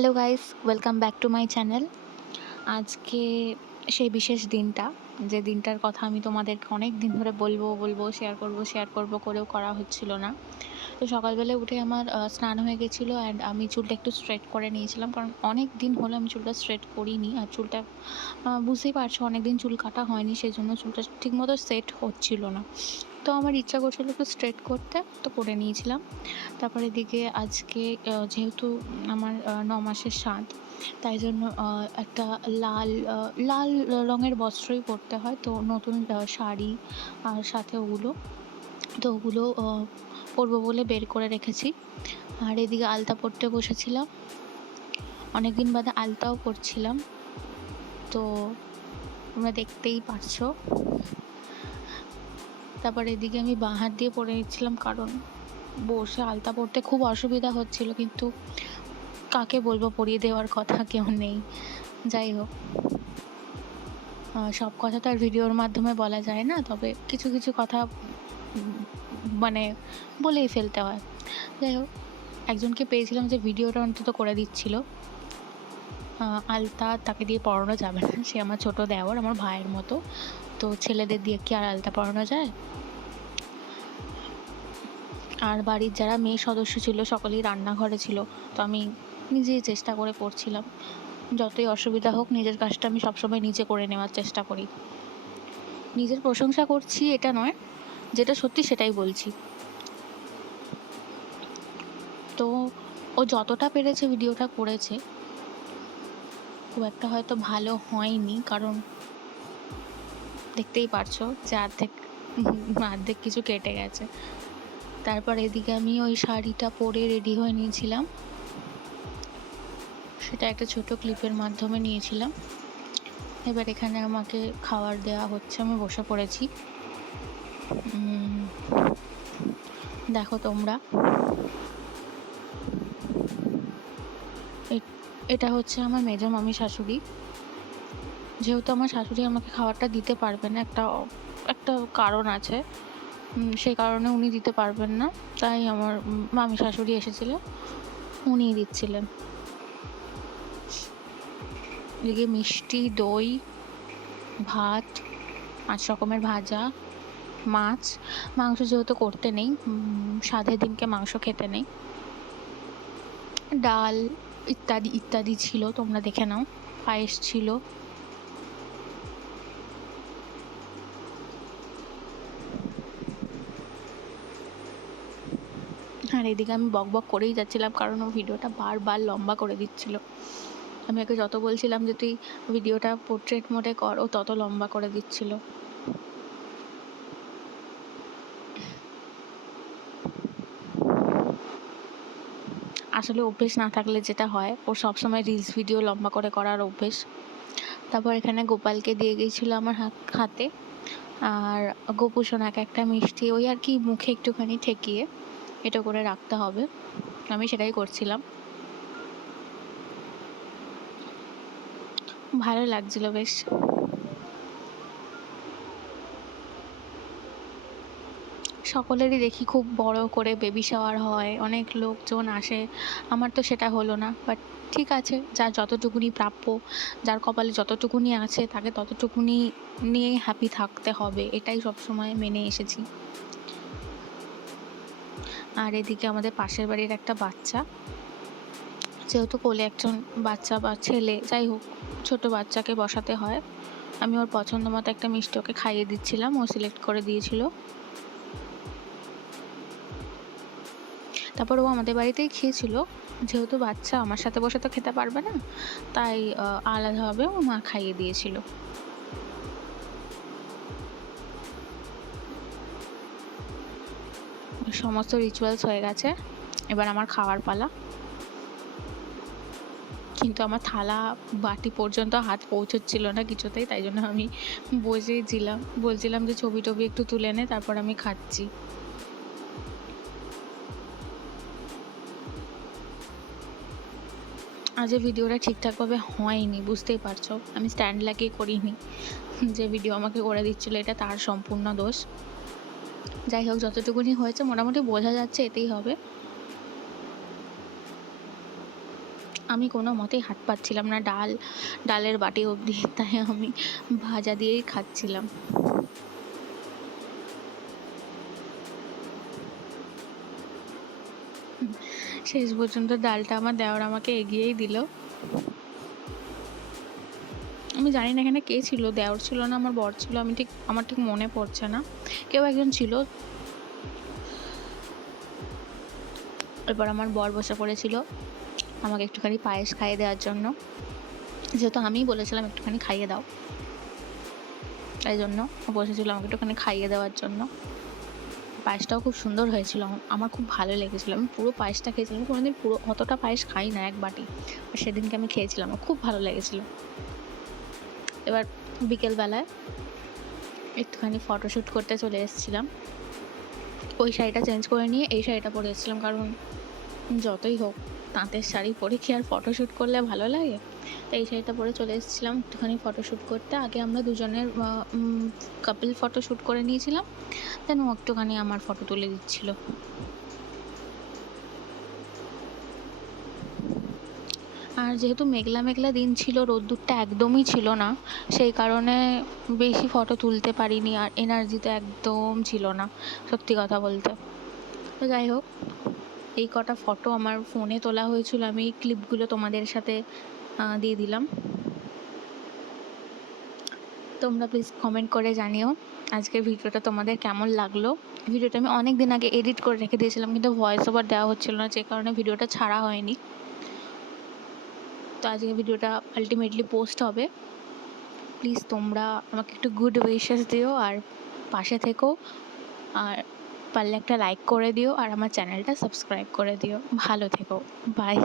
Hello guys, welcome back to my channel. আজকে সেই বিশেষ দিনটা, যে দিনটার কথা আমি তোমাদেরকে অনেক দিন ধরে বলবো, শেয়ার করব করেও করা হচ্ছিল না। তো সকালবেলায় উঠে আমার স্নান হয়ে গেছিলো অ্যান্ড আমি চুলটা একটু স্ট্রেট করে নিয়েছিলাম, কারণ অনেক দিন হলো আমি চুলটা স্ট্রেট করিনি। আর চুলটা বুঝতেই পারছো, অনেক দিন চুল কাটা হয়নি, সেই জন্য চুলটা ঠিকমতো সেট হচ্ছিল না। তো আমার ইচ্ছা করছিলো একটু স্ট্রেট করতে, তো করে নিয়েছিলাম। তারপর এদিকে আজকে যেহেতু আমার ৯ মাসের সাধ, তাই জন্য একটা লাল রঙের বস্ত্রই পরতে হয়। তো নতুন শাড়ি আর সাথে ওগুলো, তো ওগুলো পরবো বলে বের করে রেখেছি। আর এদিকে আলতা পরতে বসেছিলাম, অনেকদিন বাদে আলতাও পরছিলাম, তো তোমরা দেখতেই পারছো। তারপর এদিকে আমি বাঁ হাত দিয়ে পরে নিচ্ছিলাম, কারণ বসে আলতা পরতে খুব অসুবিধা হচ্ছিল, কিন্তু কাকে বলবো, পরিয়ে দেওয়ার কথা কেউ নেই। যাই হোক, সব কথা তো আর ভিডিওর মাধ্যমে বলা যায় না, তবে কিছু কিছু কথা মানে বলেই ফেলতে হয়। যাই হোক, একজনকে পেয়েছিলাম যে ভিডিওটা অন্তত করে দিচ্ছিল। আলতা তাকে দিয়ে পরানো যাবে না, সে আমার ছোট দেওর, আমার ভাইয়ের মতো, তো ছেলেদের দিয়ে কি আর আলতা পরানো যায়। আর বাড়ির যারা মেয়ে সদস্য ছিল সকলেই রান্নাঘরে ছিল, তো আমি নিজেই চেষ্টা করে পড়ছিলাম। যতই অসুবিধা হোক, নিজের কাজটা আমি সবসময় নিজে করে নেওয়ার চেষ্টা করি। নিজের প্রশংসা করছি এটা নয়, যেটা সত্যি সেটাই বলছি। তো ও যতটা পেরেছে ভিডিওটা করেছে, খুব একটা হয়তো ভালো হয়নি, কারণ দেখতেই পারছো যে অর্ধেক কিছু কেটে গেছে। তারপর এদিকে আমি ওই শাড়িটা পরে রেডি হয়ে নিয়েছিলাম, সেটা একটা ছোট ক্লিপের মাধ্যমে নিয়েছিলাম। এবার এখানে আমাকে খাবার দেওয়া হচ্ছে, আমি বসে পড়েছি। দেখো তোমরা, এটা হচ্ছে আমার মেজো মামি শাশুড়ি। যেহেতু আমার শাশুড়ি আমাকে খাবারটা দিতে পারবেন না, একটা কারণ আছে, সেই কারণে উনি দিতে পারবেন না, তাই আমার মামি শাশুড়ি এসেছিল, উনিই দিচ্ছিলেন। এদিকে মিষ্টি, দই, ভাত, 5 রকমের ভাজা, মাংস যেহেতু করতে নেই, সাধের দিনকে মাংস খেতে নেই, ডাল ইত্যাদি ইত্যাদি ছিল, তোমরা দেখে নাও। পায়েস ছিল। আর এদিকে আমি বকবক করেই যাচ্ছিলাম, কারণ ও ভিডিওটা বারবার লম্বা করে দিচ্ছিল। আমি ওকে যত বলছিলাম যে তুই ভিডিওটা পোর্ট্রেট মোডে কর, ও তত লম্বা করে দিচ্ছিল। আসলে অভ্যেস না থাকলে যেটা হয়, ওর সবসময় রিলস ভিডিও লম্বা করে করার অভ্যেস। তারপর এখানে গোপালকে দিয়ে গিয়েছিলো আমার হাতে, আর গোপু সোনাকে একটা মিষ্টি, ওই আর কি মুখে একটুখানি ঠেকিয়ে এটা করে রাখতে হবে, আমি সেটাই করছিলাম। ভালো লাগছিল বেশ। সকলেরই দেখি খুব বড় করে বেবি শাওয়ার হয়, অনেক লোকজন আসে, আমার তো সেটা হলো না। বাট ঠিক আছে, যার যতটুকুনি প্রাপ্য, যার কপালে যতটুকুনি আছে, তাকে ততটুকুনি নিয়েই হ্যাপি থাকতে হবে, এটাই সবসময় মেনে এসেছি। আর এদিকে আমাদের পাশের বাড়ির একটা বাচ্চা, যেহেতু কোলে একজন বাচ্চা বা ছেলে, যাই হোক, ছোট বাচ্চাকে বসাতে হয়, আমি ওর পছন্দ মতো একটা মিষ্টি ওকে খাইয়ে দিচ্ছিলাম, ও সিলেক্ট করে দিয়েছিল। তারপর ও আমাদের বাড়িতেই খেয়েছিল, যেহেতু বাচ্চা আমার সাথে বসে তো খেতে পারবে না, তাই আলাদাভাবে ও মা খাইয়ে দিয়েছিল। সমস্ত রিচুয়ালস হয়ে গেছে, এবার আমার খাওয়ার পালা। কিন্তু আমার থালা বাটি পর্যন্ত হাত পৌঁছচ্ছিল না কিছুতেই, তাই জন্য আমি বলছিলাম যে ছবি টবি একটু তুলে নে, তারপর আমি খাচ্ছি। আজ ভিডিওটা ঠিকঠাকভাবে হয়নি, বুঝতেই পারছো, আমি স্ট্যান্ড লাগিয়ে করিনি, যে ভিডিও আমাকে করে দিচ্ছিলো এটা তার সম্পূর্ণ দোষ। যাই হোক, যতটুকুনি হয়েছে মোটামুটি বোঝা যাচ্ছে, এতেই হবে। আমি কোনো মতেই হাত পাচ্ছিলাম না ডালের বাটি অবধি, তাই আমি ভাজা দিয়েই খাচ্ছিলাম। শেষ পর্যন্ত ডালটা আমার দেওর আমাকে এগিয়েই দিল। আমি জানি না এখানে কে ছিল, দেওর ছিল না আমার বর ছিল, আমার ঠিক মনে পড়ছে না, কেউ একজন ছিল। এরপর আমার বর বসে পড়েছিল আমাকে একটুখানি পায়েস খাইয়ে দেওয়ার জন্য, যেহেতু আমিই বলেছিলাম একটুখানি খাইয়ে দাও, তাই জন্য বসেছিল আমাকে একটুখানি খাইয়ে দেওয়ার জন্য। পায়েসটাও খুব সুন্দর হয়েছিল, আমার খুব ভালো লেগেছিলো। আমি পুরো পায়েসটা খেয়েছিলাম, কোনোদিন পুরো অতটা পায়েস খাই না এক বাটি, আর সেদিনকে আমি খেয়েছিলাম, আমার খুব ভালো লেগেছিলো। এবার বিকেলবেলায় একটুখানি ফটোশ্যুট করতে চলে এসেছিলাম। ওই শাড়িটা চেঞ্জ করে নিয়ে এই শাড়িটা পরে এসেছিলাম, কারণ যতই হোক তাঁতের শাড়ি পরে কি আর ফটোশ্যুট করলে ভালো লাগে। তো এই শাড়িটা পরে চলে এসেছিলাম একটুখানি ফটোশ্যুট করতে। আগে আমরা দুজনের কাপল ফটোশ্যুট করে নিয়েছিলাম, দেন ও একটুখানি আমার ফটো তুলে দিচ্ছিল। আর যেহেতু মেঘলা মেঘলা দিন ছিল, রোদ্দুরটা একদমই ছিল না, সেই কারণে বেশি ফটো তুলতে পারিনি, আর এনার্জি তো একদম ছিল না সত্যি কথা বলতে। তো যাই হোক, এই কটা ফটো আমার ফোনে তোলা হয়েছিল, আমি এই ক্লিপগুলো তোমাদের সাথে দিয়ে দিলাম। তোমরা প্লিজ কমেন্ট করে জানিও আজকের ভিডিওটা তোমাদের কেমন লাগলো। ভিডিওটা আমি অনেক দিন আগে এডিট করে রেখে দিয়েছিলাম, কিন্তু ভয়েস ওভার দেওয়া হচ্ছিল না, যে কারণে ভিডিওটা ছাড়া হয়নি। তো আজকে ভিডিওটা আলটিমেটলি পোস্ট হবে। প্লিজ তোমরা আমাকে একটু গুড উইশেস দিও, আর পাশে থেকো, আর পারলে একটা লাইক করে দিও, আর আমার চ্যানেলটা সাবস্ক্রাইব করে দিও। ভালো থেকো, বাই।